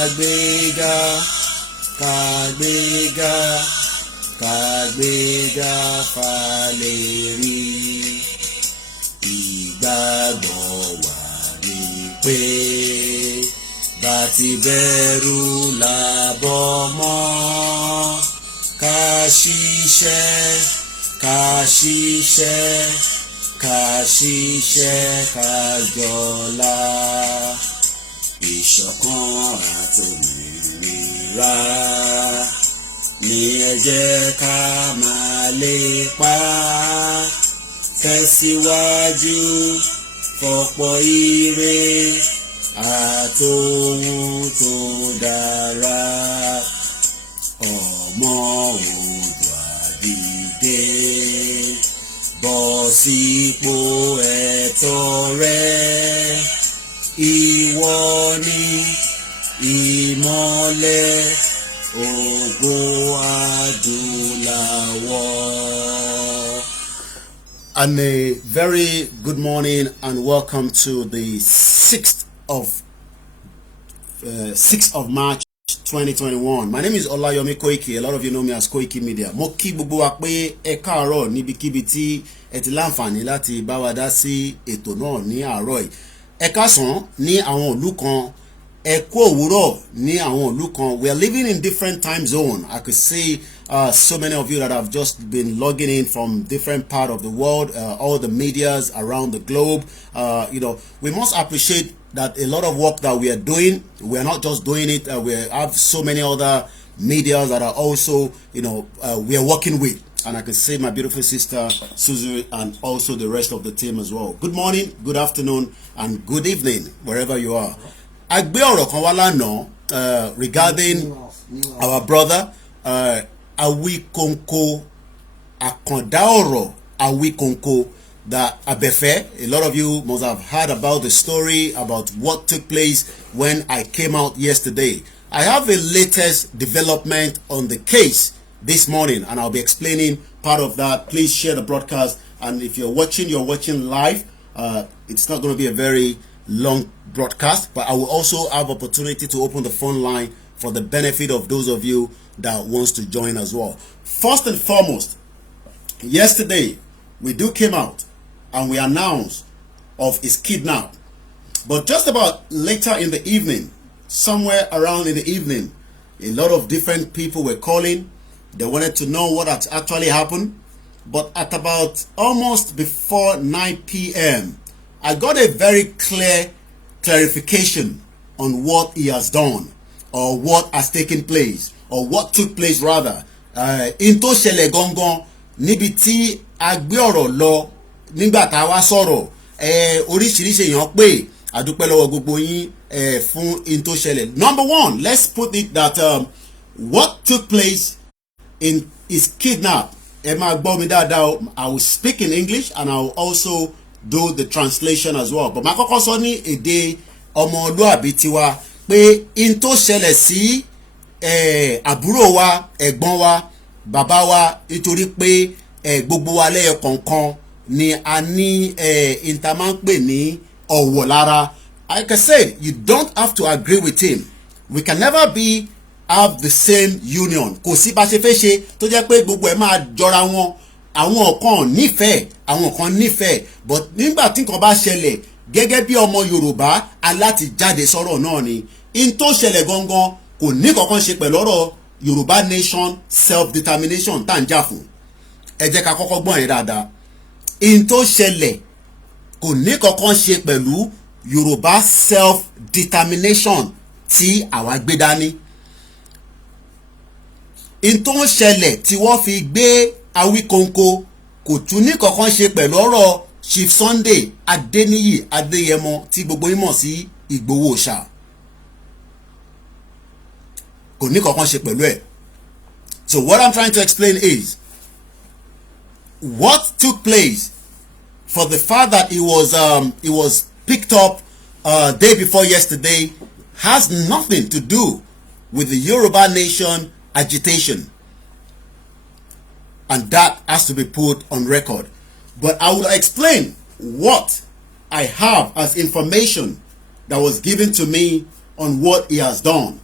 kàgbéga kàgbéga kàgbéga fàlẹ́rí ìgbàgbọ́ wa ni pé bá ti bẹ̀rù làbọ̀ mọ́ ká ṣiṣẹ́ ká ṣiṣẹ́ ká ṣiṣẹ́ ká jọlá ìṣọ̀kan àtòmìnira ní ẹ jẹ́ ká máa lépa tẹ̀síwájú fọ̀pọ̀ ire àtòhun tó dára ọmọ Oòduà dìde bọ́ sípò ẹ̀tọ́ rẹ ìwọ ni ìmọ́lẹ̀ ògo adúláwọ̀. And a very good morning and welcome to the 6th of March 2021. My name is Olayomi Koiki. A lot of you know me as Koiki Media. Mo kí gbogbo wa pé ẹ káàárọ̀ níbikíbi tí ẹ ti láǹfààní láti bá wa dá sí ètò náà ní àárọ̀ yìí. Ẹ káàsán ní àwọn ìlú kan, ẹ kú òwúrọ̀ ní àwọn ìlú kan. We are living in different time zone. I could see so many of you that have just been logging in from different part of the world, all the medias around the globe. We must appreciate that a lot of work that we are doing, we are not just doing it. We have so many other medias that are also, we are working with. And I can see my beautiful sister Suzu and also the rest of the team as well. Good morning, good afternoon, and good evening, wherever you are. I gbé ọ̀rọ̀ kan wá lánàá regarding our brother Awikønko, àkàndá ọ̀rọ̀ Awikønko, that Abefe. A lot of you must have heard about the story about what took place when I came out yesterday. I have a latest development on the case this morning, and I'll be explaining part of that. Please share the broadcast, and if you're watching live. It's not going to be a very long broadcast, but I will also have opportunity to open the phone line for the benefit of those of you that wants to join as well. First and foremost, yesterday we came out and we announced of his kidnap, but just about later in the evening, somewhere around in the evening, a lot of different people were calling. They wanted to know what had actually happened. But at about almost before 9 p.m., I got a very clear clarification on what he has done, or what has taken place, or what took place rather. In tó ṣẹlẹ̀ gangan níbi tí a gbé ọ̀rọ̀ lọ nígbà tá a wá sọ̀rọ̀, oríṣiríṣi èèyàn pé a dúpẹ́ lọ́wọ́ gbogbo yín fún in tó ṣẹlẹ̀. Number one, let's put it that what took place in his kidnap. Ẹ máa gbọ́ mi dáadáa. I will speak in English and I will also do the translation as well. But màá kọ́kọ́ sọ ní èdè ọmọlúàbí tiwa pé in tó ṣẹlẹ̀ sí àbúrò wa, ẹ̀gbọ́n wa, bàbá wa, nítorí pé gbogbo wa lẹ́yọ kọ̀ọ̀kan ni a ní ìta máa ń pè ní ọ̀wọ̀ lára. Like I said, you don't have to agree with him. We can never have the same union. Kò sí bá ṣe fẹ́ ṣe tó jẹ́ pé gbogbo ẹ̀ máa jọra wọn. Àwọn kan nífẹ̀ẹ́, àwọn kan nífẹ̀ẹ́. But nígbà tí nǹkan bá ṣẹlẹ̀ gẹ́gẹ́ bí ọmọ Yorùbá aláti jáde sọ̀rọ̀ náà ni. In tó ṣẹlẹ̀ gangan kò ní kankan ṣe pẹ̀lú ọ̀rọ̀ Yorùbá nation self-determination tá ń jà fún. Ẹ jẹ́ ká kọ́kọ́ gbọ́n yẹn dáadáa. In tó ṣẹlẹ̀ kò ní kankan ṣe pẹ̀lú Yorùbá self-determination tí àwa gbé dání. In tó ń ṣẹlẹ̀ tí wọ́n fi gbé Awikønko kò tún ní kankan ṣe pẹ̀lú ọ̀rọ̀ Chief Sunday Adeniyi Adeyemo tí gbogbo yín mọ̀ sí Ìgbòho Òòṣà. Kò ní kankan ṣe pẹ̀lú ẹ̀. So what I'm trying to explain is what took place for the fact that he was picked up day before yesterday has nothing to do with the Yoruba nation agitation, and that has to be put on record. But I will explain what I have as information that was given to me on what he has done.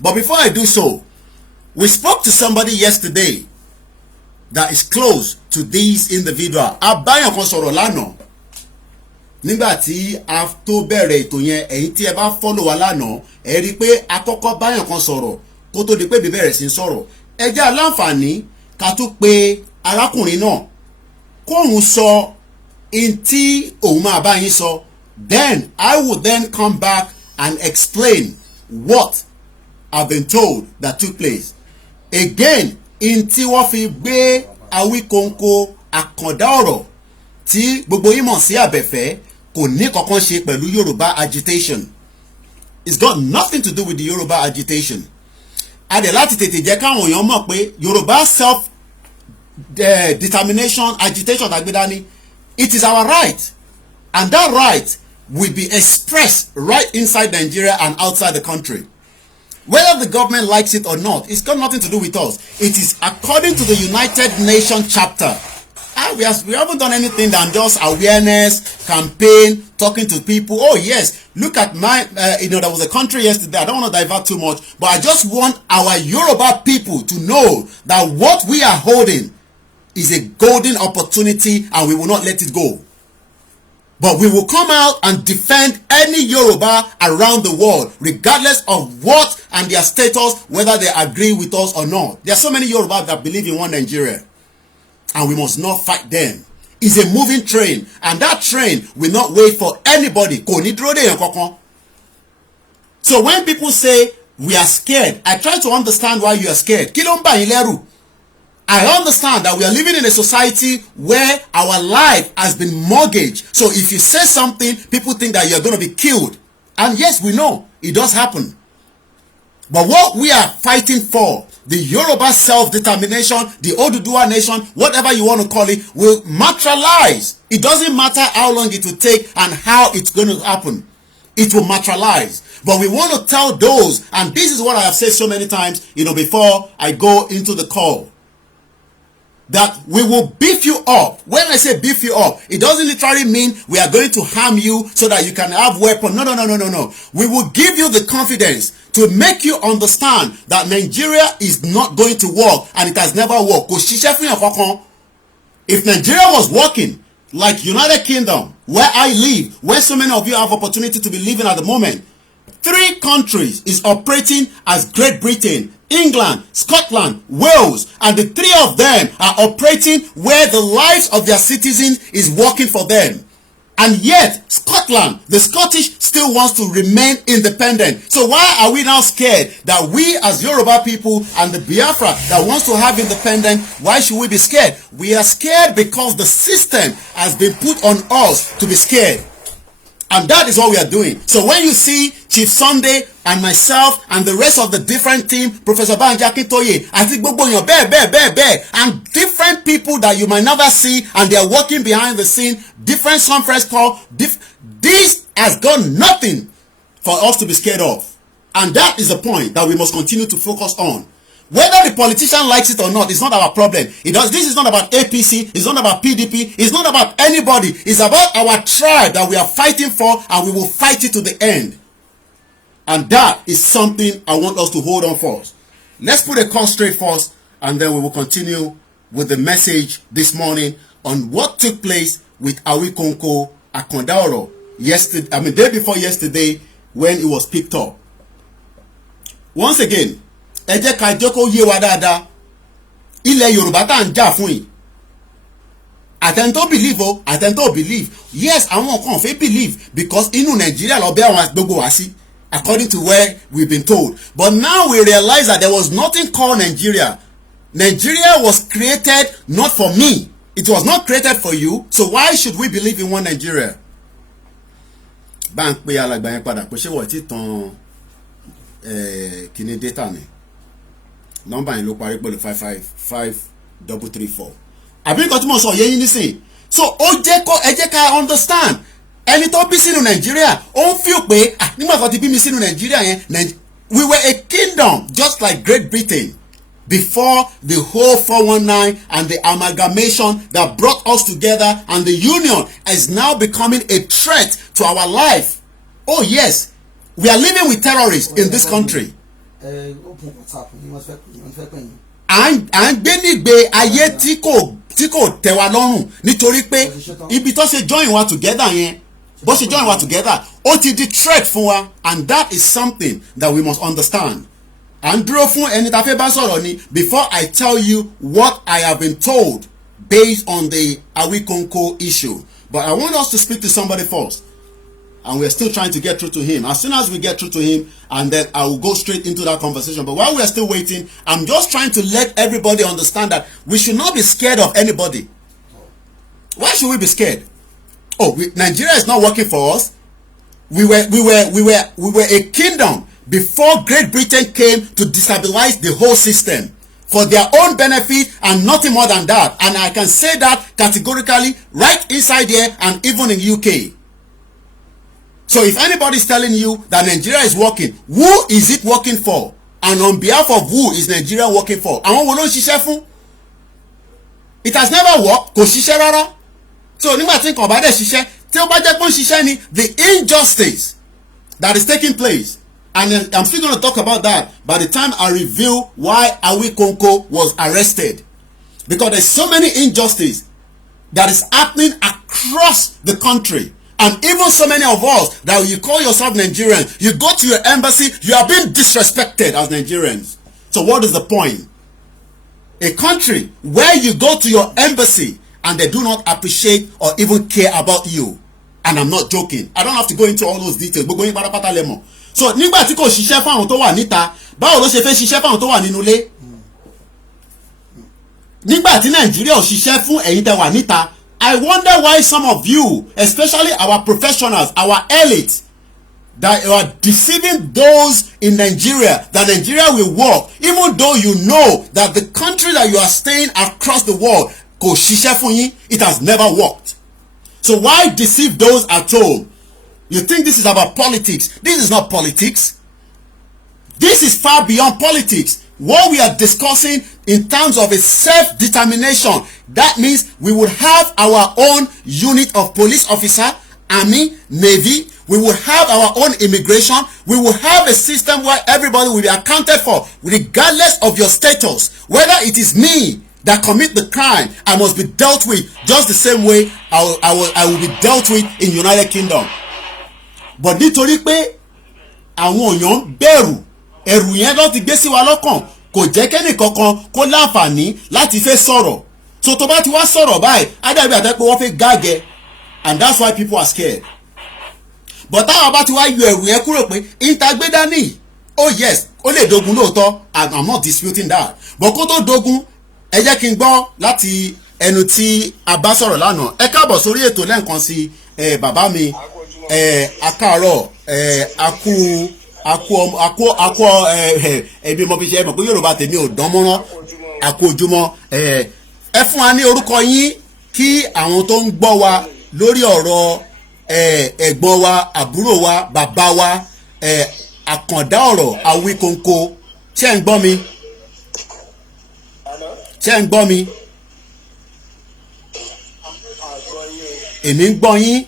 But before I do so, we spoke to somebody yesterday that is close to these individual. Abayan kan sọ̀rọ̀ lánàá. Nígbà tí a tó bẹ̀rẹ̀ ètò yẹn, ẹ̀yin tí ẹ bá follow wa lánàá, ẹ rí pé àkọ́kọ́ báyàn kan sọ̀rọ̀ kó tó di pé bí bẹ̀rẹ̀ sí sọ̀rọ̀. Ẹ jẹ́ aláǹfààní ká tún pe arákùnrin náà kóhun sọ in tí òun máa bá yín sọ. Then I will then come back and explain what I've been told that took place. Again, in tí wọ́n fi gbé Awikønko àkàndá ọ̀rọ̀ tí gbogbo yín mọ̀ sí àbẹ̀fẹ́ kò ní kankan ṣe pẹ̀lú Yoruba agitation. It's got nothing to do with the Yoruba agitation. Adẹ̀ láti tètè jẹ́ káwọn èèyàn mọ̀ pé Yoruba self determination agitation tàgbédání, it is our right, and that right will be expressed right inside Nigeria and outside the country. Whether the government likes it or not, it's got nothing to do with us. It is according to the United Nations chapter. We haven't done anything than just awareness, campaign, talking to people. Oh yes, look at my, there was a country yesterday, I don't want to divert too much, but I just want our Yoruba people to know that what we are holding is a golden opportunity and we will not let it go. But we will come out and defend any Yoruba around the world, regardless of what and their status, whether they agree with us or not. There are so many Yoruba that believe in one Nigeria, and we must not fight them. It's a moving train, and that train will not wait for anybody. So when people say we are scared, I try to understand why you are scared. I understand that we are living in a society where our life has been mortgaged. So if you say something, people think that you're going to be killed. And yes, we know it does happen. But what we are fighting for, the Yoruba self-determination, the Oduduwa nation, whatever you want to call it, will materialize. It doesn't matter how long it will take and how it's going to happen. It will materialize. But we want to tell those, and this is what I have said so many times, before I go into the call, that we will beef you up. When I say beef you up, it doesn't literally mean we are going to harm you so that you can have weapons. No. We will give you the confidence to make you understand that Nigeria is not going to work, and it has never worked. If Nigeria was working like United Kingdom, where I live, where so many of you have opportunity to be living at the moment, 3 countries is operating as Great Britain, England, Scotland, Wales, and the 3 of them are operating where the lives of their citizens is working for them. And yet, Scotland, the Scottish, still wants to remain independent. So why are we now scared that we as Yoruba people and the Biafra that wants to have independence, why should we be scared? We are scared because the system has been put on us to be scared. And that is what we are doing. So when you see Chief Sunday and myself and the rest of the different team, Professor Banji Akintoye, I think and different people that you might never see, and they are working behind the scene, different conference call, this has got nothing for us to be scared of. And that is the point that we must continue to focus on. Whether the politician likes it or not, it's not our problem. This is not about APC, it's not about PDP, it's not about anybody. It's about our tribe that we are fighting for, and we will fight it to the end. And that is something I want us to hold on first. Let's put a call straight first, and then we will continue with the message this morning on what took place with Awikønko Akondaro yesterday, day before yesterday, when it was picked up. Once again, ẹ jẹ́ ká jókòó yé wa dáadáa, ilẹ̀ Yorùbá tá ń jà fún yìí, àtẹ̀ntó believe o àtẹ̀ntó believe, yes àwọn kan fẹ́ believe because inú Nàìjíríà lọ bẹ́ àwọn gbogbo wá sí, according to where we've been told. But now we realize that there was nothing called Nigeria. Nigeria was created not for me, it was not created for you, so why should we believe in one Nigeria? Bá ń pè alàgbà yẹn padà pé ṣé wọ́n ti tàn kíní data ni. Number in ló parí pẹ̀lú 555-334. Àbí nǹkan tí mo sọ yé yín nísìn. So ẹ jẹ́ ká understand. Ẹni tó bí sínú Nàìjíríà, ó ń feel pé nígbà tó ti bí mi sínú Nàìjíríà yẹn, we were a kingdom just like Great Britain before the whole 419 and the amalgamation that brought us together, and the union is now becoming a threat to our life. Oh yes, we are living with terrorists in this country. open WhatsApp ni wọ́n fẹ́ pè yín. à ń gbé nígbé ayé tí kò tẹ́ wa lọ́rùn nítorí pé ibi tó ṣe join wa together yẹn bó ṣe join wa together ó ti di threat fún wa, and that is something that we must understand. à ń dúró fún ẹni tá a fẹ́ bá sọ̀rọ̀ ni before I tell you what I have been told based on the Awikønko issue, but I want us to speak to somebody first, and we're still trying to get through to him. As soon as we get through to him, and then I will go straight into that conversation. But while we're still waiting, I'm just trying to let everybody understand that we should not be scared of anybody. Why should we be scared? Oh, Nigeria is not working for us. We were a kingdom before Great Britain came to destabilize the whole system for their own benefit and nothing more than that. And I can say that categorically right inside here and even in UK. So if anybody is telling you that Nigeria is working, who is it working for? And on behalf of who is Nigeria working for? Àwọn wo ló ń ṣiṣẹ́ fún? It has never worked. Kò ṣiṣẹ́ rárá. So nígbà tí nǹkan bá dẹ̀ ṣiṣẹ́, tí ó bá jẹ́ pé ó ń ṣiṣẹ́ ni the injustice that is taking place. And I'm still going to talk about that by the time I reveal why Awikønko was arrested. Because there's so many injustice that is happening across the country. And even so many of us that you call yourself Nigerians, you go to your embassy, you are being disrespected as Nigerians. So what is the point? A country where you go to your embassy and they do not appreciate or even care about you. And I'm not joking. I don't have to go into all those details. Gbogbo yín pátápátá lẹ mọ̀. So nígbà tí kò ṣiṣẹ́ fún àwọn tó wà níta, báwo ló ṣe fẹ́ ṣiṣẹ́ fún àwọn tó wà nínú ilé? Nígbà tí Nàìjíríà ò ṣiṣẹ́ fún ẹ̀yin tẹ́ wà níta, I wonder why some of you, especially our professionals, our elite, that you are deceiving those in Nigeria, that Nigeria will work, even though you know that the country that you are staying across the world, kò ṣiṣẹ́ fún yín, it has never worked. So why deceive those at home? You think this is about politics? This is not politics. This is far beyond politics. What we are discussing in terms of a self-determination, that means we would have our own unit of police officer, army, navy. We will have our own immigration. We will have a system where everybody will be accounted for, regardless of your status. Whether it is me that commit the crime, I must be dealt with just the same way I will be dealt with in United Kingdom. But nítorí pé àwọn èèyàn bẹ̀rù, ẹ̀rù yẹn ló ti gbé sí wa lọ́kàn, kò jẹ́ kẹ́nì kankan kó láǹfààní láti fẹ́ sọ̀rọ̀. So tó bá ti wá sọ̀rọ̀ báyìí, á dàbí àtẹ́ pé wọ́n fẹ́ gáàgẹ́, and that's why people are scared. But táwọn bá ti wá yọ ẹ̀rù yẹn kúrò pé ìtagbé dání, oh yes, ó lè dogun lóòótọ́, and I'm not disputing that. But kó tó dogun, ẹ jẹ́ kí n gbọ́ láti ẹnu tí a bá sọ̀rọ̀ lánàá. Ẹ káàbọ̀ sórí ètò lẹ́ǹkan sí bàbá mi, akáàárọ̀, akú ẹbí mo fi ṣe mọ̀ pé Yorùbá tèmi ò dán mọ́rán, akú ojúmọ́. Ẹ fún wa ní orúkọ yín kí àwọn tó ń gbọ́ wa lórí ọ̀rọ̀ ẹ̀gbọ́n wa, àbúrò wa, bàbá wa, àkàndá ọ̀rọ̀ Awikønko. Ṣé ń gbọ́ mi? Ṣé ń gbọ́ mi? Èmi ń gbọ́ yín.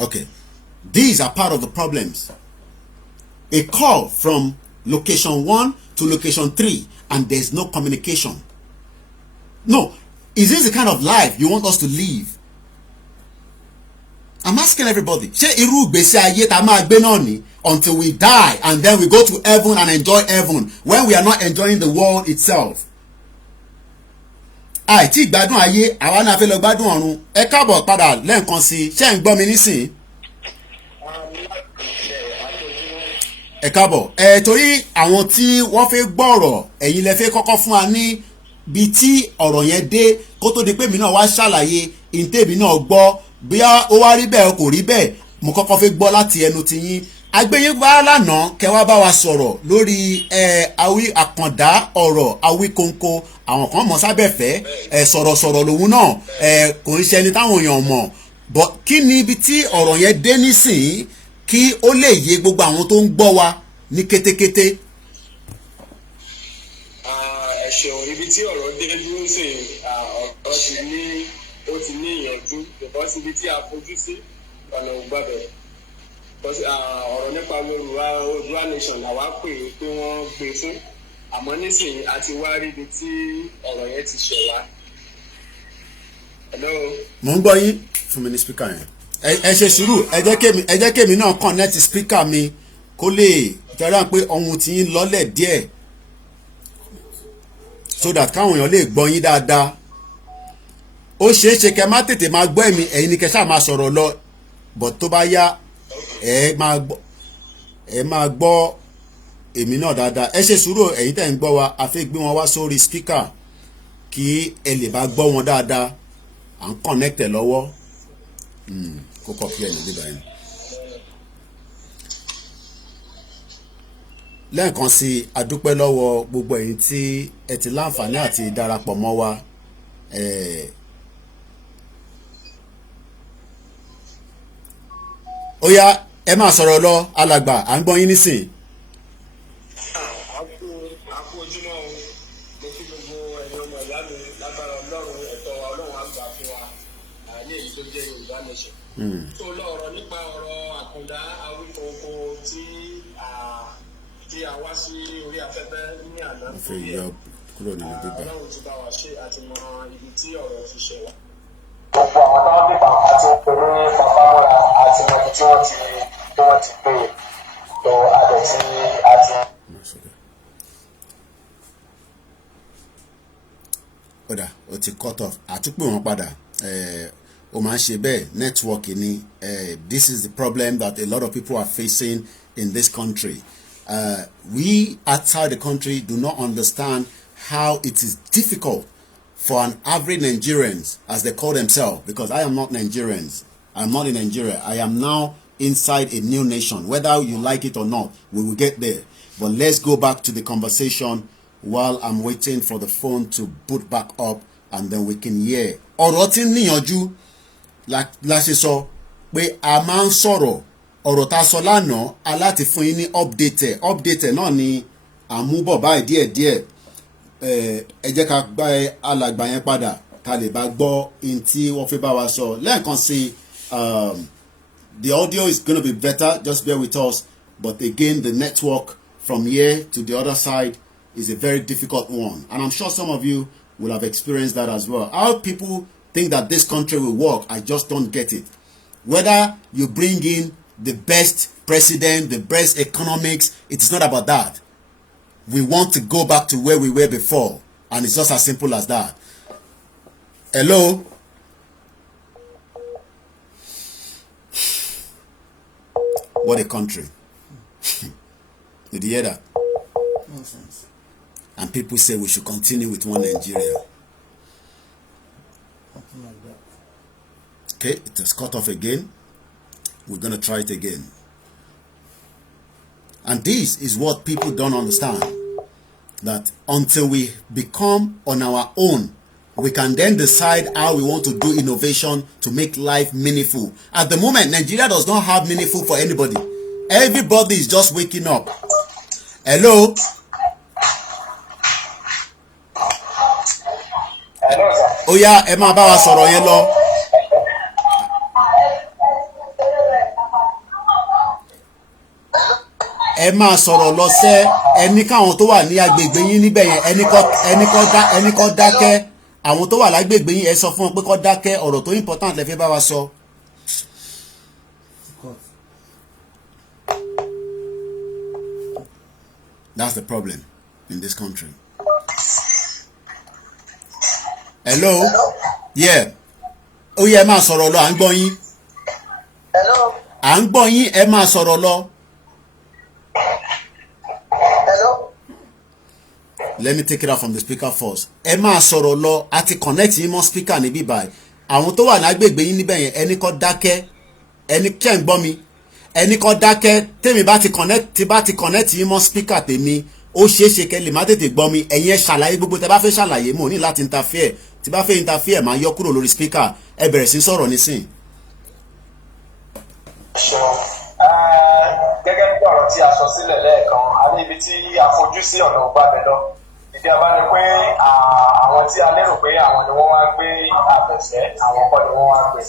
Okay, these are part of the problems. A call from location 1 to location 3 and there's no communication. No, is this the kind of life you want us to live? I'm asking everybody, ṣé irú ìgbésí ayé tá máa gbé náà ni until we die and then we go to heaven and enjoy heaven when we are not enjoying the world itself? Àìtí ìgbádùn ayé, àwa náà fẹ́ lọ gbádùn ọ̀run. Ẹ káàbọ̀ padà lẹ́ẹ̀kan sí, ṣé ń gbọ́ mi nísìn? Ẹ káàbọ̀. Torí àwọn tí wọ́n fẹ́ gbọ́rọ̀, ẹ̀yin lẹ fẹ́ kọ́kọ́ fún wa ní bí tí ọ̀rọ̀ yẹn dé kó tó di pé mi náà wá ṣàlàyé ìntèmi náà gbọ́ bí ó wá rí bẹ́ẹ̀ kò rí bẹ́ẹ̀, mo kọ́kọ́ fẹ́ gbọ́ láti ẹnu ti yín. Agbẹ́yìn wá lánàá kẹ́ wá bá wa sọ̀rọ̀ lórí àkàndá ọ̀rọ̀ Awikønko. Àwọn kan mọ̀ sábẹ́fẹ́ sọ̀rọ̀sọ̀rọ̀ lòun náà kò ń ṣe ẹni táwọn èèyàn mọ̀. But kí ni ibi tí ọ̀rọ̀ yẹn dé nísìnyí kí ó lè yé gbogbo àwọn tó ń gbọ́ wa ní kétékété? Ẹ ṣeun, ibi tí ọ̀rọ̀ dé dúró sí ọ̀rọ̀ ti ní ó ti ní ìyànjú because ibi tí a fojú sí ọ̀nà ògbàbẹ̀ ọ̀rọ̀ nípa Yorùbá nation làwa pè é pé wọ́n gbé fún àmọ́ nísìnyí a ti wá rí ibi tí ọ̀rọ̀ yẹn ti ṣẹ̀ wá. mo ń gbọ́ yín fún mi ní spíkà yẹn ẹ ṣe sùúrù ẹ jẹ́ kémi náà connect spíkà mi kó lè tẹ́lá pé ohun tí ń lọ́lẹ̀ díẹ̀ so that káwọn èèyàn lè gbọ́ yín dáadáa ó ṣeé ṣe kẹ́ má tètè máa gbọ́ ẹ̀mí ẹ̀yin ni kẹ́ ṣáà máa sọ̀rọ̀ lọ but tó bá yá ẹ máa gbọ́ èmi náà dáadáa ẹ ṣe sùúrù ẹ̀yin tẹ́ ń gbọ́ wa a fẹ́ gbé wọn wá sórí spíkà kí ẹ lè bá gbọ́ wọn dáadáa à ń connect ẹ lọ́wọ́ kó kọ́ kí ẹ lè débà yẹn. lẹ́ẹ̀kan sí a dúpẹ́ lọ́wọ́ gbogbo ẹ̀yin tí ẹ ti láǹfààní àti darapọ̀ mọ́ wa ó yá ẹ máa sọ̀rọ̀ lọ alàgbà à ń gbọ́ yín nísìn. àkú ojúmọ́ o mo kí gbogbo ẹ̀yin ọmọ ìyá mi lágbára Ọlọ́run ẹ̀tọ́ wa Ọlọ́run á gbà fún wa ní èyí tó jẹ́ Yorùbá nation. tó lọ́ọ̀rọ̀ nípa ọ̀rọ̀ Àkàndá Awikønko tí a wá sí orí afẹ́fẹ́ ní àná fún yẹ Ọlọ́run ti bá wa ṣe àti mọ ibi tí ọ̀rọ̀ fi ṣe wá. gbogbo àwọn tó ń bíbà àti pẹ̀lú ní pàpàmọ́ra àti mọ̀bí tí wọ́n ti pè é tó àdọ̀tí àti. kódà ó ti cut off àtúpè wọn padà ó máa ń ṣe bẹ́ẹ̀ network ni this is the problem that a lot of people are facing in this country. We outside the country do not understand how it is difficult for an average Nigerians, as they call themselves, because I am not Nigerians. I'm not in Nigeria. I am now inside a new nation. Whether you like it or not, we will get there. But let's go back to the conversation while I'm waiting for the phone to boot back up, and then we can hear. Ọ̀rọ̀ tí ń níyànjú la ṣe sọ pé a máa ń sọ̀rọ̀ ọ̀rọ̀ tá a sọ lánàá aláti fún yín ní update náà ni àmúbọ̀ báyìí díẹ̀díẹ̀ ẹ jẹ́ ká gba alàgbà yẹn padà ká lè bá gbọ́ in tí wọ́n fi bá wa sọ lẹ́ẹ̀kan sí the audio is going to be better, just bear with us, but again the network from here to the other side is a very difficult one, and I'm sure some of you will have experienced that as well. How people think that this country will work, I just don't get it. Whether you bring in the best president, the best economics, it's not about that. We want to go back to where we were before, and it's just as simple as that. Hello? What a country. Did you hear that? Nonsense. And people say we should continue with one Nigeria. Something like that. Okay, it has cut off again. We're going to try it again. And this is what people don't understand. That until we become on our own, we can then decide how we want to do innovation to make life meaningful. At the moment, Nigeria does not have meaningful for anybody. Everybody is just waking up. Hello? Hello, sir. Ó yá, ẹ máa bá wa sọ̀rọ̀ yẹn lọ. Ẹ máa sọ̀rọ̀ lọ sẹ́ ẹni káwọn tó wà ní agbègbè yín níbẹ̀ yẹn ẹni kọ́ dákẹ́. Àwọn tó wà lágbègbè yín ẹ sọ fún wọn pé kọ́ dákẹ́, ọ̀rọ̀ tó important lẹ fẹ́ bá wa sọ. That's the problem in this country. Hello? Yeah. Ó yẹ ẹ máa sọ̀rọ̀ lọ, à ń gbọ́ yín. Hello. À ń gbọ́ yín, ẹ máa sọ̀rọ̀ lọ. Hello. Let me take it out from the speaker first. Ẹ máa sọ̀rọ̀ lọ, a ti connect yín mọ́ speaker níbí báyìí. Àwọn tó wà lágbègbè yín níbẹ̀ yẹn ẹni kọ́ dákẹ́, ẹni kẹ́ ń gbọ́ mi. Ẹni kọ́ dákẹ́, tèmi bá ti connect yín mọ́ speaker tèmi, ó ṣeé ṣe kẹ́ lè má tètè gbọ́ mi. Ẹ̀yin ẹ ṣàlàyé gbogbo tẹ́ bá fẹ́ ṣàlàyé, mo ní láti interfere. Tí bá fẹ́ interfere máa yọ kúrò lórí speaker. Ẹ bẹ̀rẹ̀ sí sọ̀rọ̀ nísìn. Gẹ́gẹ́ bí ọ̀rọ̀ tí a sọ sílẹ̀ lẹ́ẹ̀kan, a ní ibi tí a fojú sí ọ̀nà ògbàbẹ̀ lọ, ibi bí a bá ní pé àwọn tí a lérò pé àwọn ni wọ́n wá gbé àbẹ̀fẹ́ àwọn kọ́ ni wọ́n wá gbé.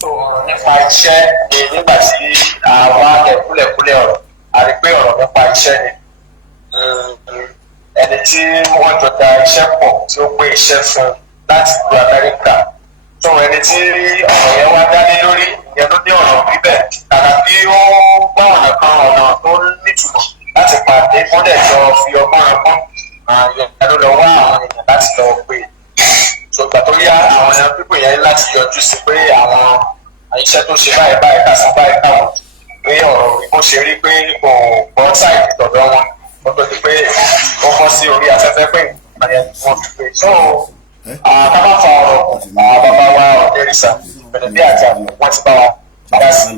tó ọ̀rọ̀ nípa iṣẹ́ ni nígbà tí àwa kẹ̀ kúlẹ̀kúlẹ̀ ọ̀rọ̀ a rí pé ọ̀rọ̀ nípa iṣẹ́ ni ẹni tí wọ́n jọ da iṣẹ́ pọ̀ tí ó gbé iṣẹ́ fún láti ìlú Amẹ́ríkà tó ẹni tí ọ̀rọ̀ yẹn wá dání lórí ìyẹn ló dé ọ̀rọ̀ bíbẹ̀ kàkà bí ó gbọ́ ọ̀nà kan ọ̀nà tó nítumọ̀ láti pàdé wọ́n dẹ̀ jọ fi ọgbọ́n ọgbọ́n àyẹ̀kẹ́ ló lọ wá àwọn èèyàn láti lọ pé ṣùgbọ́n tó yá àwọn èèyàn pípò yẹn láti yọjú sí pé àwọn iṣẹ́ tó ṣe báyìí báyìí kà sí báyìí káwọn pé ọ̀rọ̀ bó ṣe rí pé kò gbọ́ sáìdì tọ̀dọ̀ wọn wọ́n tó di pé ó bọ́ sí orí afẹ́fẹ́ pé ìpàdé wọn fi pé so kábà fa ọ̀rọ̀ bàbá wa ọ̀dẹ́rìsà bẹ̀rẹ̀ bí àjà wọ́n ti bá wa dá sí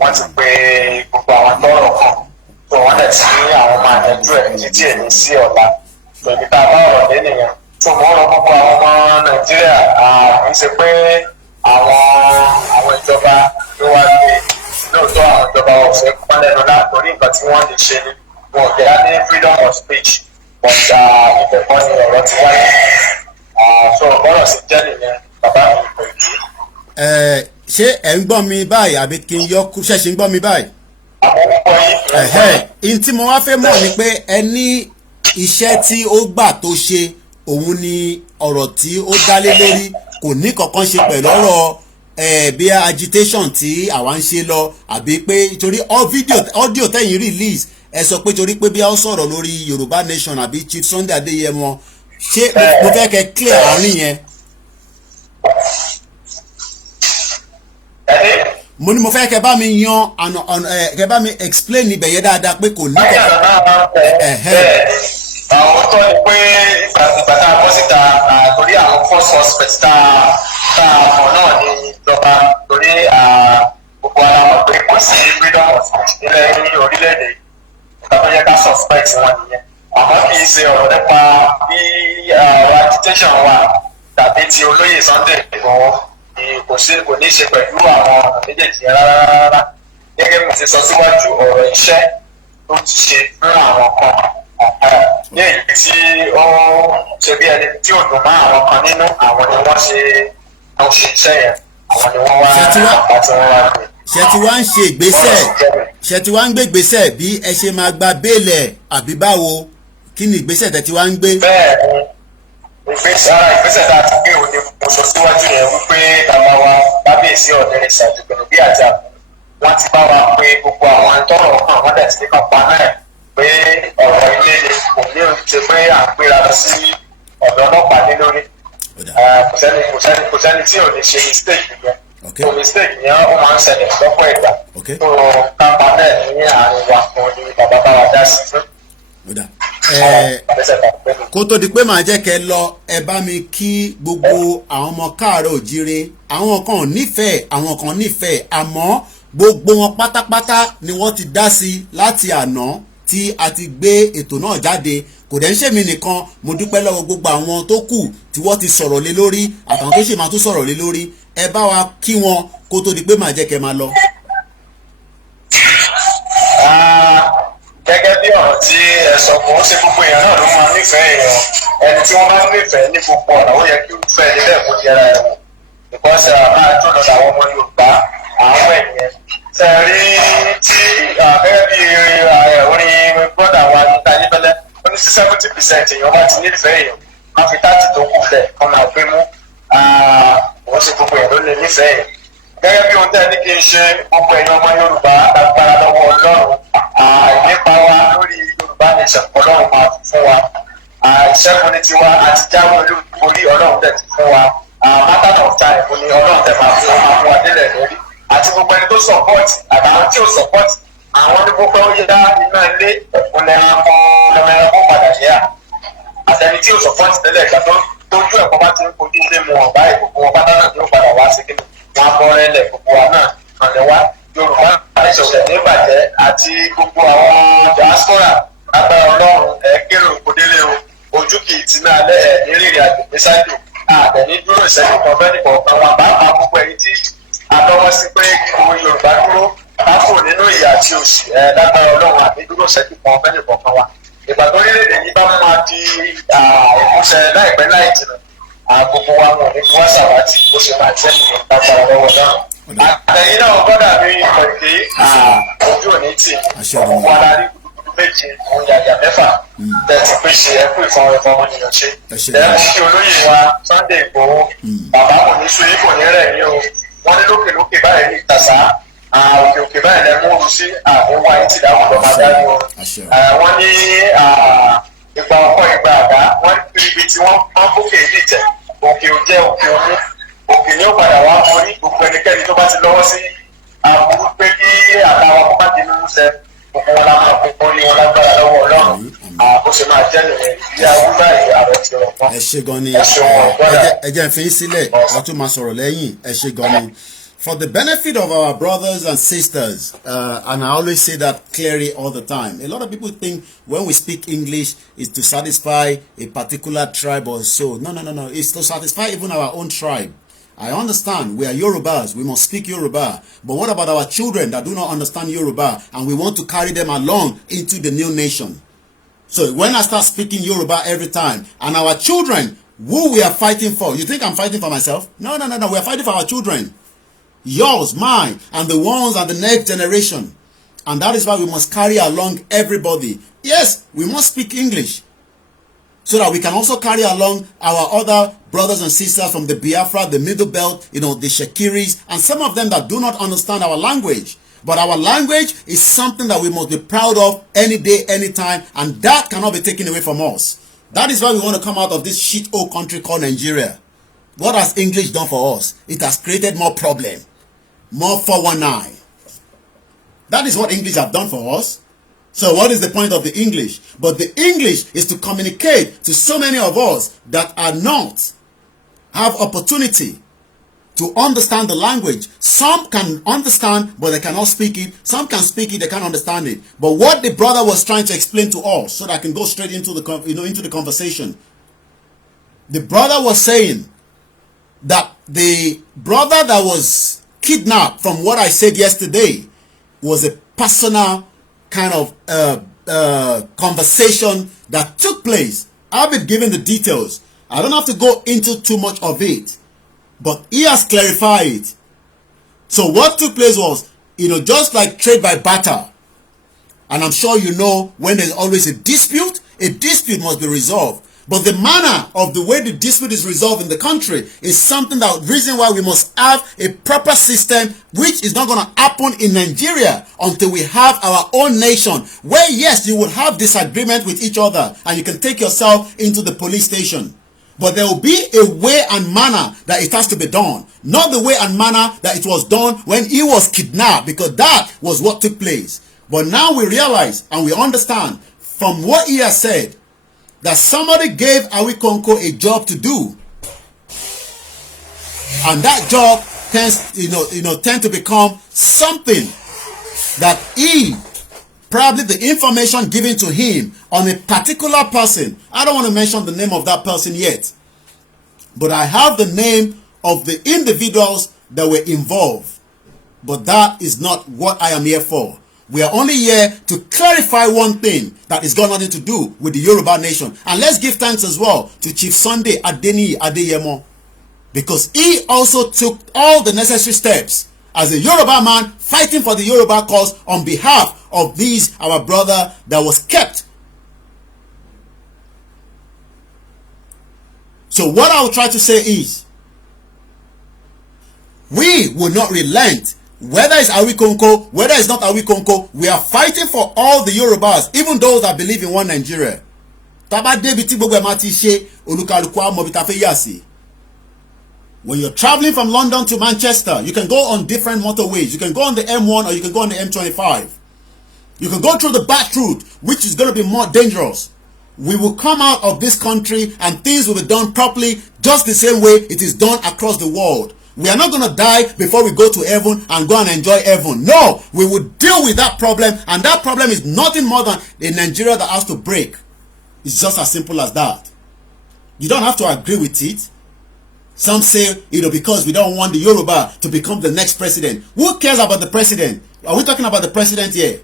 wọ́n ti pé gbogbo àwọn tọ́rọ̀ kan tó wọ́n dẹ̀ ti ní àwọn máa yanjú ẹ̀ títí ẹ̀ ní sí ọ̀la tòbí tá a bá ọ̀rọ̀ dé nìyẹn tó mọ́ ọ̀rọ̀ gbogbo àwọn ọmọ Nàìjíríà kì í ṣe pé àwọn ìjọba ló wá gbé lóòótọ́ àwọn ìjọba ọ̀fẹ́ pọ́n lẹ́nu látòrí nǹkan tí wọ́n lè ṣe ni wọn ò jẹ́ ní freedom of speech but ìbẹ̀kọ́ ni ọ̀rọ̀ ti wáyé so ọ̀rọ̀ sì jẹ́ nìyẹn bàbá mi kò kí. ṣé ẹ̀ ń gbọ́ mi báyìí àbí kí n yọ ṣẹ̀ṣẹ̀ ń gbọ́ mi báyìí. in tí mo wá fẹ́ mọ̀ ni pé ẹ ní iṣẹ́ tí ó gbà tó ṣe òun ni ọ̀rọ̀ tí ó dálé lórí kò ní kankan ṣe pẹ̀lú ọ̀rọ̀ bí agitation tí àwa ń ṣe lọ àbí pé torí audio tẹ̀yìn release ẹ sọ pé torí pé bí a ó sọ̀rọ̀ lórí Yorùbá Nation àbí Chief Sunday Adéyẹmọ ṣé mo fẹ́ kẹ́ clear àárín yẹn. mo ní mo fẹ́ kẹ́ bá mi yan kẹ́ bá mi explain ibẹ̀ yẹn dáadáa pé kò ní kankan. àwọn tó ń pé ìgbà tá a bọ́ síta torí àwọn first suspect tá a mọ̀ náà ní ìjọba torí gbogbo ara mọ̀ pé kò sí freedom of speech nílẹ̀ ní orílẹ̀-èdè ìgbà tó yẹ ká suspect wọn nìyẹn àmọ́ kì í ṣe ọ̀rọ̀ nípa bí agitation wa tàbí ti olóyè Sunday Igboho kò ní ṣe pẹ̀lú àwọn méjèèjì rárá gẹ́gẹ́ bí mo ti sọ síwájú ọ̀rọ̀ iṣẹ́ tó ti ṣe fún àwọn kan ní èyí tí ó ṣe bí ẹni tí ò dùn mọ́ àwọn kan nínú àwọn ni wọ́n ṣe iṣẹ́ yẹn àwọn ni wọ́n wá àti wọ́n wá pè. ṣé tí wàá ń ṣe ìgbésẹ̀ ṣé tí wàá ń gbé ìgbésẹ̀ bí ẹ ṣe máa gba béèlẹ̀ àbí báwo kí ni ìgbésẹ̀ tẹ́ tí wàá ń gbé. bẹ́ẹ̀ ni ìgbésẹ̀ tá a ti gbé òde mo sọ síwájú yẹn wípé bàbá wa kábíyèsí Ọ̀dẹ́rìṣà Àjùgbẹ̀nu bí àjà wọ́n ti bá wa pé gbogbo àwọn tọ́rọ̀ kan wọ́n dẹ̀ ti ní kan pa náà pé ọ̀rọ̀ ilé ni kò ní ṣe pé à ń gbéra lọ sí ọ̀dọ̀ ọlọ́pàá ní lórí kò sẹ́ni tí ò ní ṣe mistake yẹn so mistake yẹn ó máa ń ṣẹlẹ̀ lọ́pọ̀ ìgbà tó kápá náà ní àárín wa kan ní bàbá bá wa dá sí fún. kó tó di pé màá jẹ́ kẹ́ lọ ẹ bá mi kí gbogbo àwọn ọmọ káàárọ̀ òjíire àwọn kan nífẹ̀ẹ́ àwọn kan nífẹ̀ẹ́ àmọ́ gbogbo wọn pátápátá ni wọ́n ti dá sí láti àná tí a ti gbé ètò náà jáde kò dẹ̀ ń ṣèmi nìkan mo dúpẹ́ lọ́wọ́ gbogbo àwọn tó kù tí wọ́n ti sọ̀rọ̀ lé lórí àtàwọn tó ṣe máa tún sọ̀rọ̀ lé lórí ẹ bá wa kí wọn kó tó di pé màá jẹ́ kẹ́ máa lọ. gẹ́gẹ́ bí ọ̀rọ̀ tí ẹ sọ kò ó ṣe gbogbo èèyàn náà ló máa nífẹ̀ẹ́ èèyàn ẹni tí wọ́n bá nífẹ̀ẹ́ ní gbogbo ọ̀nà ó yẹ kí irúfẹ́ nílẹ̀ kó yẹra ẹ̀ wò ìkọ́sẹ̀ máa tó lọ́dọ̀ àwọn ọmọ Yorùbá àwọn ẹ̀yẹn tẹ̀rí tí gẹ́gẹ́ bí orin gbọ́dọ̀ wa ní tayébẹ́lẹ́ ó ní sí 70% èèyàn bá ti nífẹ̀ẹ́ èèyàn wọ́n fi 30 tó kù lẹ̀ ọ̀nà òfin mú òun ṣe gbogbo èèyàn ló lè nífẹ̀ẹ́ èèyàn gẹ́gẹ́ bí ohun tẹ́ ní kí n ṣe gbogbo ẹ̀yin ọmọ Yorùbá lágbára lọ́wọ́ Ọlọ́run ìlépa wa lórí Yorùbá Nation Ọlọ́run máa fún wa ìṣẹ́gun ní tiwa àti jáwé olúborí Ọlọ́run tẹ̀ ti fún wa matter of time ni Ọlọ́run tẹ̀ máa fún wa délẹ̀ lórí àti gbogbo ẹni tó support àtàwọn tí ò support àwọn ní gbogbo ó yá iná ilé ìpínlẹ̀ ẹranko padà yá àtẹni tí ò support tẹ́lẹ̀ ìgbà tó tójú ẹ̀kọ́ bá ti ń kojú ilé mu ọ̀bá ìgbogbo wọn pátá náà yóò padà wá sí kíni wọn á bọ́ rẹ́lẹ̀ gbogbo wa náà àlẹ́ wá Yorùbá àìsọ̀tẹ̀ ní ìbàjẹ́ àti gbogbo àwọn diaspora agbára Ọlọ́run kéré òkòdélé o ojú kì í ti náà lẹ́ ní rìnrìn àjò ní sájò àtẹ̀ní dúró ìṣẹ́jú kan fẹ́ nìkan kan wọn bá máa gbogbo ẹni tí adọ́wọ́ sí pé kí gbogbo Yorùbá dúró káfò nínú ìyà àti òṣì lágbára Ọlọ́run àbí dúró ìṣẹ́jú kan fẹ́ nìkan kan wa ìgbà tó orílẹ̀-èdè yìí bá máa di ìmúṣẹ láìpẹ́ láì jìnnà gbogbo wa mọ̀ ní wọ́n ṣàwátì bó ṣe máa jẹ́ ìgbàgbọ́ lọ́wọ́ náà. àtẹ̀yìn náà gbọ́dọ̀ mi pẹ̀lú ojú òní tì wọ́n alárí méje òun yàyà mẹ́fà tẹ̀sí pé ṣe ẹkú ìfọmọnìyàn ṣe. lẹ́yìn tí olóyè wa Sunday Igboho bàbá kò ní sùn yìí kò ní rẹ̀ ní o wọ́n ní lókèlókè báyìí ní ìtàsá òkè òkè báyìí lẹ́ mú oru sí àwọn wáyé tí dáhùn lọ́ máa dárí o. wọ́n ní ìgbà ọkọ̀ ìgbà àdá wọ́n ní ibi tí wọ́n bókè ìdí tẹ̀ òkè ò jẹ́ òkè òmú òkè ní ó padà wá mọ́ ní gbogbo ẹnikẹ́ni tó bá ti lọ́wọ́ sí àbúrú pé kí àtàwọn kó má di nínú sẹ́ gbogbo wọn la máa kó ní wọn lágbára lọ́wọ́ Ọlọ́run bó ṣe máa jẹ́ nìyẹn ìdí awúgbà ààrẹ ti rọ̀ pọ̀. ẹ ṣé gan ni ẹ jẹ́ fi sílẹ̀ a tún máa sọ̀rọ̀ lẹ́yìn ẹ ṣé gan ni. For the benefit of our brothers and sisters, and I always say that clearly all the time, a lot of people think when we speak English is to satisfy a particular tribe or so. No, no, no, no. It's to satisfy even our own tribe. I understand we are Yorubas, we must speak Yoruba. But what about our children that do not understand Yoruba and we want to carry them along into the new nation? So when I start speaking Yoruba every time, and our children, who we are fighting for, you think I'm fighting for myself? No, no, no, no. We are fighting for our children. Yours, mine, and the ones and the next generation. And that is why we must carry along everybody. Yes, we must speak English so that we can also carry along our other brothers and sisters from the Biafra, the Middle Belt, the Shekiris, and some of them that do not understand our language. But our language is something that we must be proud of any day, any time, and that cannot be taken away from us. That is why we want to come out of this shit-hole country called Nigeria. What has English done for us? It has created more problem. More 419. That is what English have done for us. So what is the point of the English? But the English is to communicate to so many of us that are not have opportunity to understand the language. Some can understand, but they cannot speak it. Some can speak it, they can't understand it. But what the brother was trying to explain to us, so that I can go straight into the into the conversation. The brother was saying that the brother that was kidnapped, from what I said yesterday, was a personal kind of conversation that took place. I've been given the details. I don't have to go into too much of it, but he has clarified it. So what took place was, just like trade by barter, and I'm sure you know when there's always a dispute must be resolved. But the manner of the way the dispute is resolved in the country is something that reason why we must have a proper system, which is not going to happen in Nigeria until we have our own nation, where yes, you will have disagreement with each other and you can take yourself into the police station. But there will be a way and manner that it has to be done, not the way and manner that it was done when he was kidnapped, because that was what took place. But now we realize and we understand from what he has said that somebody gave Awikønko a job to do, and that job tend to become something that he probably the information given to him on a particular person. I don't want to mention the name of that person yet, but I have the name of the individuals that were involved. But that is not what I am here for. We are only here to clarify one thing that is got nothing to do with the Yoruba nation. And let's give thanks as well to Chief Sunday Adeyemo, because he also took all the necessary steps as a Yoruba man fighting for the Yoruba cause on behalf of our brother that was kept. So what I will try to say is, we will not relent. Whether it's Awikønko, whether it's not Awikønko, we are fighting for all the Yorubas, even those that believe in one Nigeria. When you're traveling from London to Manchester, you can go on different motorways. You can go on the M1 or you can go on the M25. You can go through the back route, which is going to be more dangerous. We will come out of this country and things will be done properly, just the same way it is done across the world. We are not going to die before we go to heaven and go and enjoy heaven. No, we will deal with that problem, and that problem is nothing more than a Nigeria that has to break. It's just as simple as that. You don't have to agree with it. Some say, because we don't want the Yoruba to become the next president. Who cares about the president? Are we talking about the president here?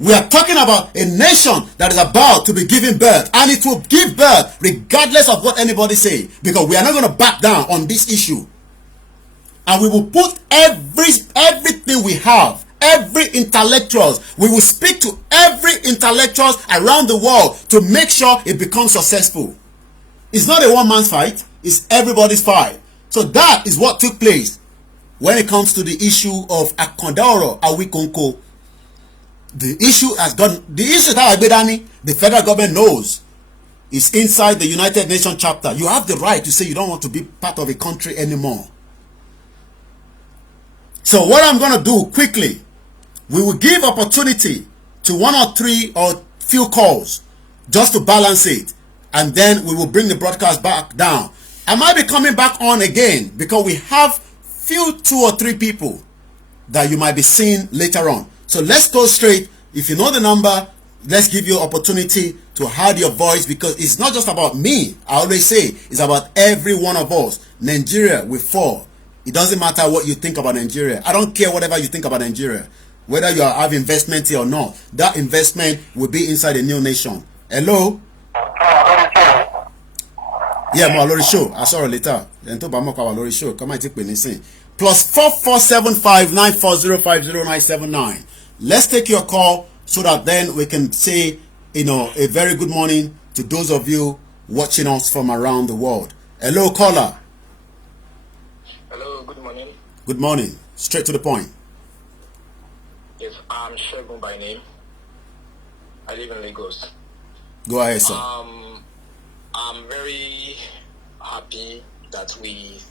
We are talking about a nation that is about to be giving birth, and it will give birth regardless of what anybody say, because we are not going to back down on this issue. And we will put everything we have, every intellectuals, we will speak to every intellectuals around the world to make sure it becomes successful. It's not a one-man's fight, it's everybody's fight. So that is what took place when it comes to the issue of Akondaro Awikønko. The issue has gone, the issue that the federal government knows is inside the United Nations chapter. You have the right to say you don't want to be part of a country anymore. So what I'm going to do quickly, we will give opportunity to 1 or 3 or few calls just to balance it. And then we will bring the broadcast back down. I might be coming back on again because we have few 2 or 3 people that you might be seeing later on. So let's go straight. If you know the number, let's give you opportunity to hide your voice, because it's not just about me. I always say it's about every one of us. Nigeria will fall. It doesn't matter what you think about Nigeria. I don't care whatever you think about Nigeria. Whether you have investment here or not, that investment will be inside a new nation. Hello? Yeah, mo lórí show. I saw it later. Then to ba mo kwa lórí show. Come on, take me listen. +447594050979. Let's take your call so that then we can say, you know, a very good morning to those of you watching us from around the world. Hello, caller. Hello, good morning. Good morning. Straight to the point. Yes, I'm Shegun by name. I live in Lagos. Go ahead, sir. I'm very happy that we've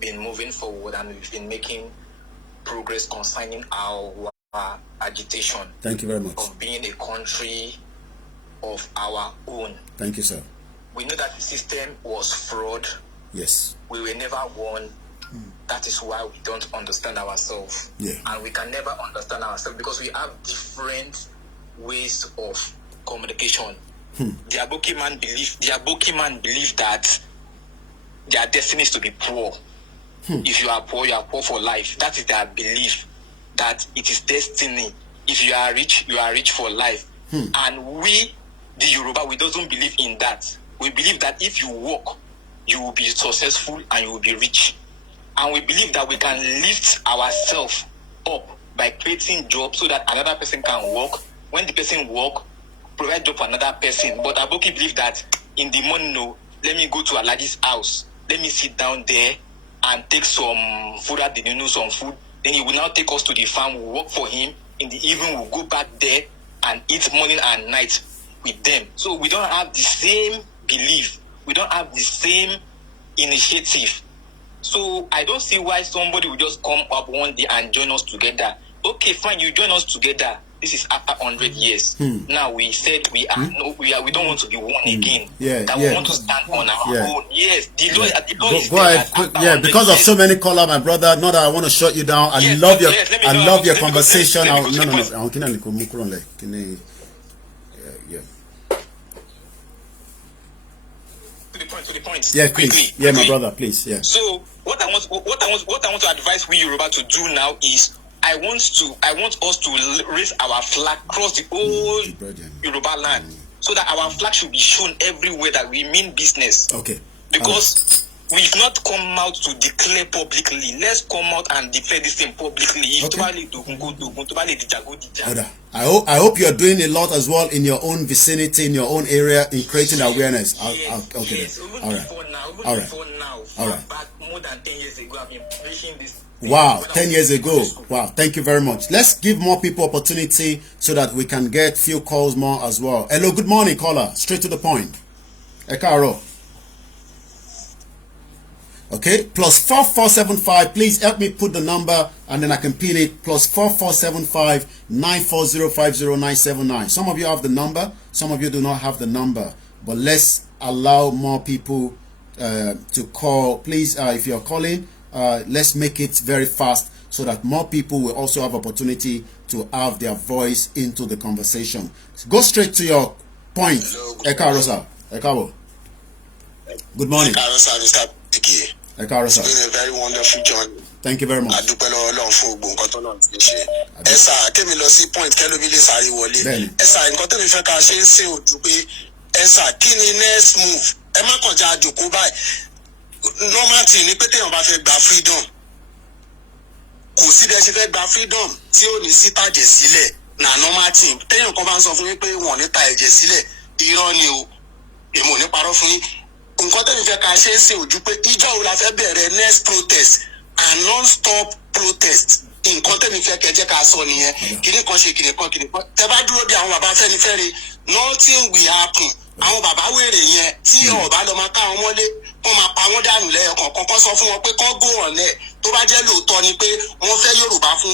been moving forward and we've been making progress concerning our agitation. Thank you very much. Of being a country of our own. Thank you, sir. We know that the system was fraud. Yes. We were never won. That is why we don't understand ourselves. Yeah. And we can never understand ourselves because we have different ways of communication. The Aboki man believe that their destiny is to be poor. If you are poor for life. That is their belief, that it is destiny. If you are rich for life. And we, the Yoruba, we don't believe in that. We believe that if you work, you will be successful and you will be rich. And we believe that we can lift ourselves up by creating jobs so that another person can work. When the person work, provide job for another person. But Aboki believe that in the morning, no, let me go to Alaji's house. Let me sit down there and take some food at the some food. Then he will now take us to the farm. We'll work for him. In the evening, we'll go back there and eat morning and night with them. So we don't have the same belief. We don't have the same initiative. So I don't see why somebody will just come up one day and join us together. Okay, fine, you join us together. This is after 100 years. Now we said we don't want to be one again. Yeah, that yeah. We want to stand on our own. Yes, the law is go ahead. Yeah, because of so many callers, my brother. Not that I want to shut you down. I love your conversation. No. To the point. Yeah, please. Quickly. Yeah, my brother, please. Yeah. So what I want to advise we Yoruba to do now is I want us to raise our flag across the whole Yoruba land, so that our flag should be shown everywhere that we mean business. Okay. Because we've not come out to declare publicly. Let's come out and declare this thing publicly. Okay. I hope you're doing a lot as well in your own vicinity, in your own area, in creating awareness. Okay. Yes. All right. Back more than 10 years ago, I've been preaching this. Wow, 10 years ago. Wow, thank you very much. Let's give more people opportunity so that we can get few calls more as well. Hello, good morning, caller. Straight to the point. Ekaro. Okay, +4475. Please help me put the number and then I can pin it. +447594050979. Some of you have the number, some of you do not have the number. But let's allow more people to call. Please, if you're calling, let's make it very fast so that more people will also have opportunity to have their voice into the conversation. Go straight to your point. Eka Rosa. Ekabo. Good morning. Eka Rosa, Mr. Koiki. Eka Rosa. It's been a very wonderful journey. Thank you very much. Adúpẹ́ lọ́wọ́ Ọlọ́run fún gbogbo nǹkan tó náà ti ṣe. Ẹ sà kémi lọ sí point kẹ́lómi lè sáré wọlé. Ẹ sà nǹkan tẹ́mi fẹ́ ká ṣe ń sìn ojú pé ẹ sà kí ni next move? Ẹ má kàn já àjòkó báyìí. Normal thing ni pé téèyàn bá fẹ́ gba freedom. Kò sí bẹ́ẹ̀ ṣe fẹ́ gba freedom tí ò ní sí tàjẹ̀ sílẹ̀ na normal thing. Téèyàn kan bá ń sọ fún mi pé wọ́n ní ta ẹ̀jẹ̀ sílẹ̀ irọ́ ni o. Èmi ò ní parọ́ fún yín. Nǹkan tẹ́mi fẹ́ ká ṣe ń sìn ojú pé ìjọ́ wo la fẹ́ bẹ̀rẹ̀ next protest and non-stop protest. Nǹkan tẹ́mi fẹ́ kẹjẹ́ ká sọ nìyẹn. Kìnì kan ṣe kìnì kan. Tẹ bá dúró bí àwọn bàbá Fẹ́nifẹ́re nothing will happen. Àwọn bàbá wèrè yẹn tí ọba lọ máa ká wọn mọ́lé wọ́n máa pa wọ́n dànù lẹ́yọ̀kọ̀ọ̀kan kọ́ sọ fún wọn pé kọ́ go on ẹ̀ tó bá jẹ́ lóòótọ́ ni pé wọ́n fẹ́ Yorùbá fún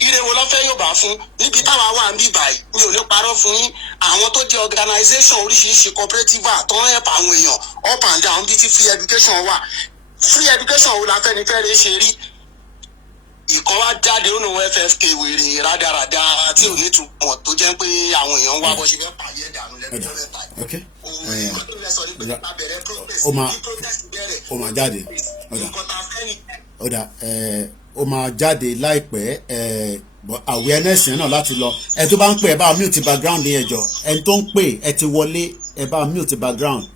ire wo lọ́ fẹ́ Yorùbá fún níbi táwa wà ń bì báyìí mi ò ní parọ́ fún yín àwọn tó jẹ́ organisation oríṣiríṣi cooperative tó ń help àwọn èèyàn up and down bí tí free education wà free education wo la Fẹ́nifẹ́re ṣe rí ìkan wá jáde ó nù FFK wèrè rádaràda tí ò ní túmọ̀ tó jẹ́ pé àwọn èèyàn wá bọ́ ṣe fẹ́ pààyè dànù lẹ́nu mẹ́ta yìí. Ó máa jáde ó máa jáde láìpẹ́ but awareness yẹn náà láti lọ ẹ tó bá ń pè ẹ bá mute background ní ẹjọ́ ẹ tó ń pè ẹ ti wọlé ẹ bá mute background.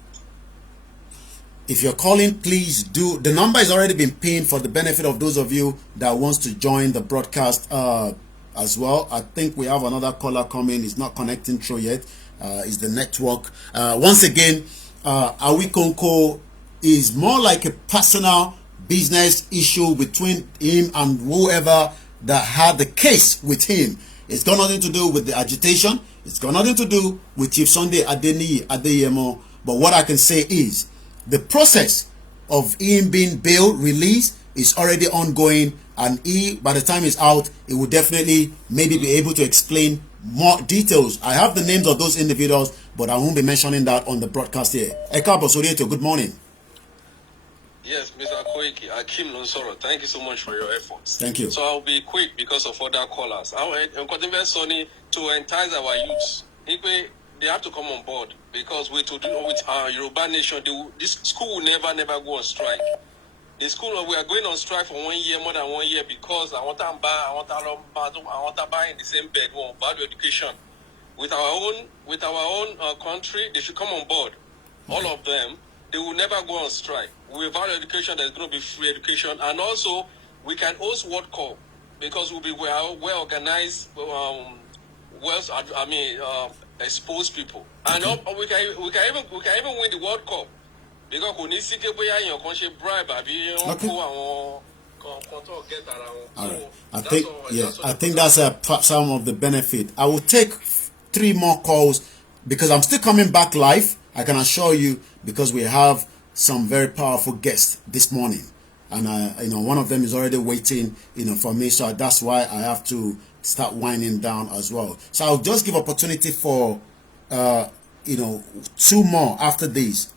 If you're calling, please do. The number has already been pinned for the benefit of those of you that wants to join the broadcast as well. I think we have another caller coming. It's not connecting through yet. It's the network. Once again, Awikønko is more like a personal business issue between him and whoever that had the case with him. It's got nothing to do with the agitation. It's got nothing to do with Chief Sunday Adeyemo. But what I can say is, the process of him being bail released is already ongoing, and by the time he's out, he will definitely maybe be able to explain more details. I have the names of those individuals, but I won't be mentioning that on the broadcast here. Ekabo Sorieto, good morning. Yes, Mr. Koiki, Akim Lonsoro, thank you so much for your efforts. Thank you. So I'll be quick because of other callers. To entice our youths, they have to come on board because with our Yoruba nation, this school will never go on strike. The school, we are going on strike for 1 year, more than 1 year, because I want to buy in the same bed, value education. With our own country, they should come on board. All of them, they will never go on strike. With value education, there's going to be free education, and also we can host World Cup because we'll be well organized. Expose people, and we can even win the World Cup because we need to get bribe. I think that's some of the benefit. I will take 3 more calls because I'm still coming back live. I can assure you, because we have some very powerful guests this morning, and one of them is already waiting, for me. So that's why I have to start winding down as well. So I'll just give opportunity for 2 more after this.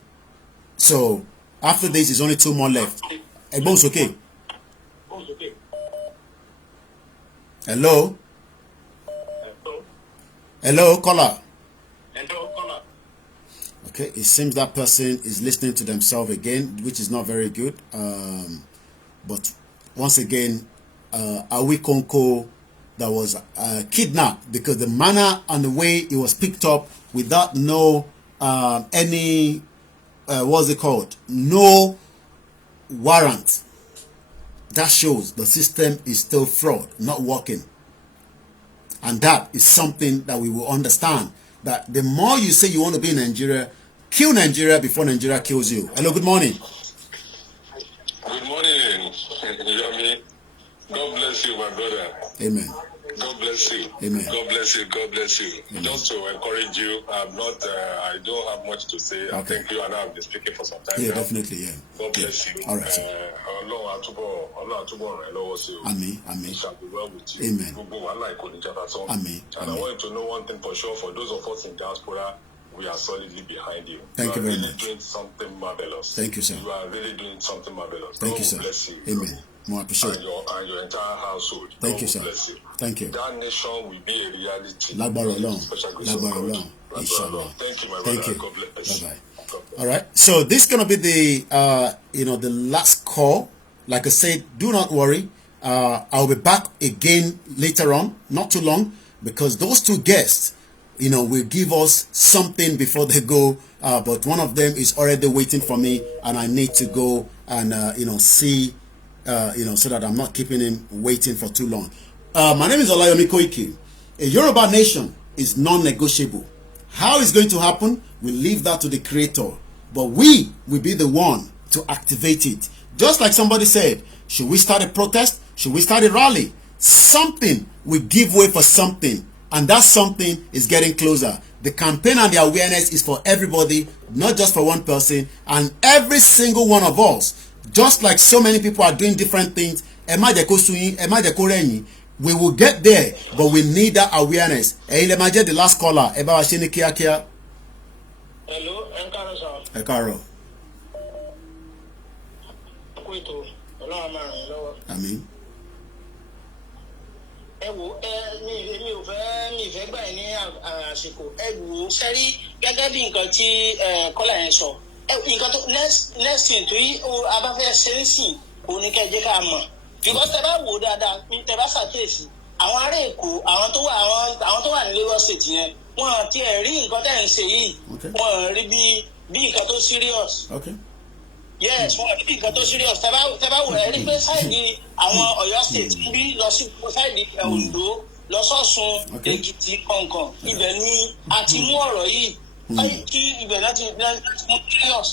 So after this is only 2 more left. Boss, okay? Hello, caller. Okay, it seems that person is listening to themselves again, which is not very good. But once again, Awikønko that was kidnapped, because the manner and the way it was picked up without no any no warrant, that shows the system is still fraud, not working. And that is something that we will understand, that the more you say you want to be in Nigeria, kill Nigeria before Nigeria kills you. Hello, good morning. Good morning, Yomi. God bless you, my brother. Amen. God bless you. Amen. God bless you. God bless you. Amen. Just to encourage you, I don't have much to say. Okay. I thank you, and I've been speaking for some time Yeah, now. definitely, yeah. God bless you. All right. Amen. It shall be well with you. Amen. Amen. And I want you to know one thing for sure. For those of us in diaspora, we are solidly behind you. Thank you very much. You are really doing something marvelous. Thank you, sir. You are really doing something marvelous. Thank God you, sir. Bless you. Amen. More appreciate. And your entire household. Thank God you, sir. Bless you. Thank you. That nation will be a reality. Lágbára Ọlọ́run. Inshallah. Thank you, my Thank brother. you. God bless. Bye bye. All right. So this is gonna be the the last call like I said, do not worry. I'll be back again later on, not too long, because those two guests, will give us something before they go. But one of them is already waiting for me, and I need to go and see, so that I'm not keeping him waiting for too long. My name is Olayomi Koiki. A Yoruba nation is non-negotiable. How it's going to happen, we leave that to the creator. But we will be the one to activate it. Just like somebody said, should we start a protest? Should we start a rally? Something will give way for something. And that something is getting closer. The campaign and the awareness is for everybody, not just for one person. And every single one of us, just like so many people are doing different things, we will get there, but we need that awareness. The last caller. Hello, Ekaro. Amen. mi ò fẹ́ gbà ní àsìkò sẹ́rí gẹ́gẹ́ bí nǹkan tí kọ́lá yẹn sọ nǹkan tó next thing tó yí abáfẹ́ ṣe ń sìn oníkẹ́jẹ́ ká mọ̀ because tẹ bá wò dáadáa tẹ bá ṣàkíyèsí àwọn ará Èkó àwọn tó wà ní Lagos State yẹn wọ́n ti ẹ̀ rí nǹkan tẹ̀ ń ṣe yìí wọ́n rí bí nǹkan tó serious. Okay. Yes, wọ́n rí nǹkan tó serious tẹ bá wò ẹ̀ rí pé sáìdì àwọn Ọ̀yọ́ State bí lọ sí sáìdì Oǹdó lọ sọ́sùn Èkìtì kọ̀ọ̀kan ibẹ̀ ni a ti mú ọ̀rọ̀ yìí kí ibẹ̀ náà ti mú serious.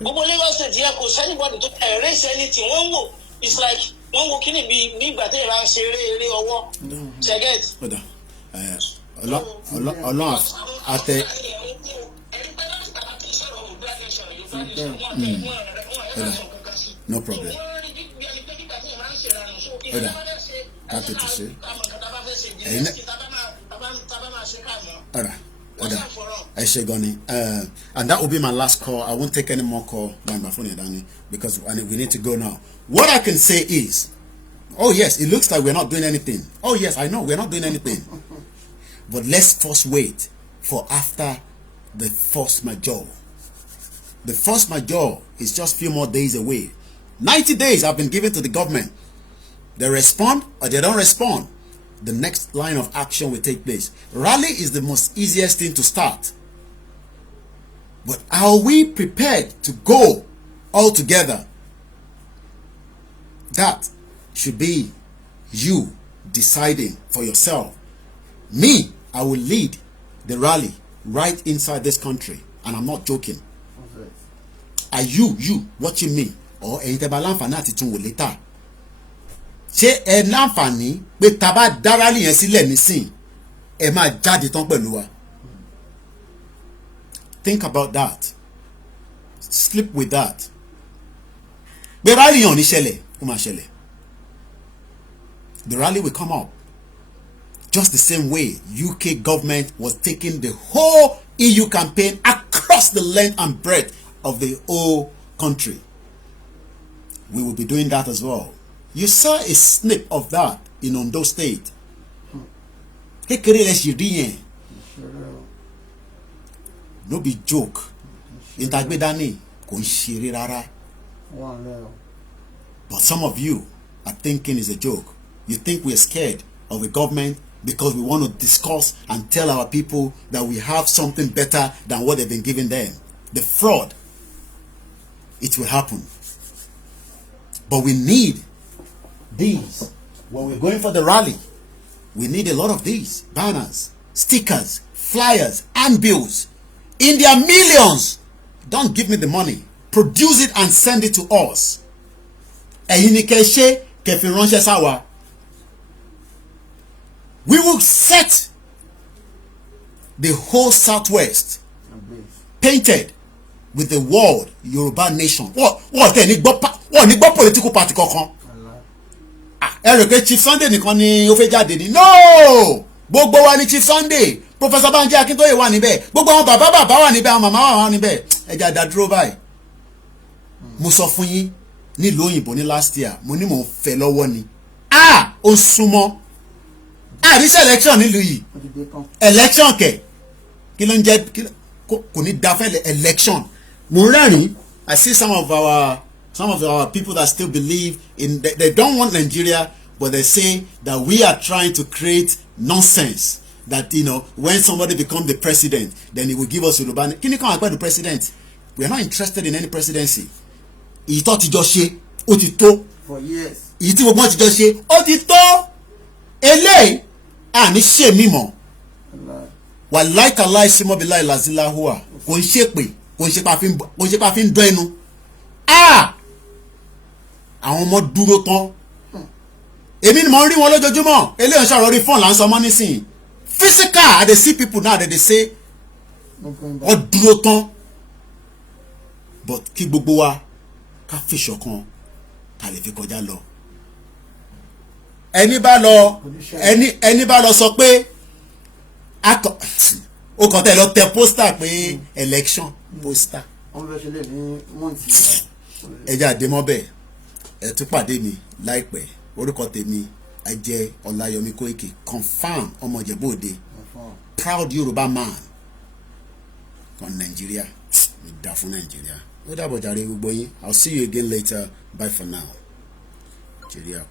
Gbogbo Lagos State yẹn kò sẹ́nìbọ̀dì tó raise anything wọ́n wò it's like wọ́n wo kíni bí ìgbà tí ìlànà ṣe eré ọwọ́ ṣẹ́gẹ́t. Ọlọ́run àtẹ. No problem. Happy to see. And that will be my last call. I won't take any more call by my phone, Danny, because we need to go now. What I can say is, oh yes, it looks like we're not doing anything. Oh yes, I know we're not doing anything. But let's first wait for after the force majeure. The force majeure is just a few more days away. 90 days have been given to the government. They respond or they don't respond. The next line of action will take place. Rally is the most easiest thing to start. But are we prepared to go all together? That should be you deciding for yourself. Me, I will lead the rally right inside this country. And I'm not joking. Are you watching me? Or later? Ṣé ẹ láǹfààní pé tá bá dá rally yẹn sílẹ̀ nísìn ẹ máa jáde tán pẹ̀lú wa? Think about that. Sleep with that. Pé rally yẹn ò ní ṣẹlẹ̀, ó máa ṣẹlẹ̀. The rally will come up. Just the same way UK government was taking the whole EU campaign across the length and breadth of the whole country. We will be doing that as well. You saw a snip of that in Ondo State. No be joke. But some of you are thinking it's a joke. You think we're scared of a government because we want to discuss and tell our people that we have something better than what they've been giving them. The fraud. It will happen. But we need these. When we're going for the rally, we need a lot of these. Banners, stickers, flyers, and bills. In their millions. Don't give me the money. Produce it and send it to us. We will set the whole Southwest painted with the word Yoruba nation. What political party kankan? Chief Sunday nìkan ni ó fẹ́ jáde ni. No! Gbogbo wa ni Chief Sunday. Professor Banji Akintoye wà níbẹ̀. Gbogbo àwọn bàbá wà níbẹ̀, àwọn màmá wà níbẹ̀. Ẹ jẹ́ dá dúró báyìí. Mo sọ fún yín nílùú òyìnbó ní last year. Mo ní mò ń fẹ́ lọ́wọ́ ni. Ó ń súnmọ́. This election nílùú yìí. Election kẹ̀. Kí ló ń jẹ́ kò ní da fẹ́ election. Mo rẹ́rìn. I see some of our some of our people that still believe in, they don't want Nigeria, but they say that we are trying to create nonsense. That, you know, when somebody becomes the president, then he will give us Yoruba. Can you come and the president? We are not interested in any presidency. He thought he just ṣe, ó ti tó. For years. He tí gbogbo ti just ṣe, ó ti tó. Eléyìí, a ní ṣe mímọ́. Wàláì kàláì símọ́ bí láì làzílà hùwà. Kò ń ṣe pé, kò ń ṣe pa fi ń dán ẹnu. Àwọn ọmọ dúró tán. Èmi ni mo ń rí wọn lójoojúmọ́. Eléyìí ṣàrọ̀ rí fọ́ọ̀n là ń sọ mọ́ nísìnyí. Physical, I dey see people now that they say wọ́n dúró tán, but kí gbogbo wa ká fi ṣọ̀kan ká lè fi kọjá lọ. Ẹni bá lọ sọ pé ó kàn tẹ̀ lọ tẹ pósítà pé election pósítà. Ẹ jẹ́ àdémọ́bẹ̀ ẹ tún pàdé mi láìpẹ́. Orúkọ tèmi ajẹ́ Olayomi Koiki, confirm ọmọ Ìjẹ̀bú Òde, proud Yoruba man on Nigeria. Dá fún Nigeria. Ó dàbọ̀ jàre gbogbo yín. I'll see you again later. Bye for now. Nigeria.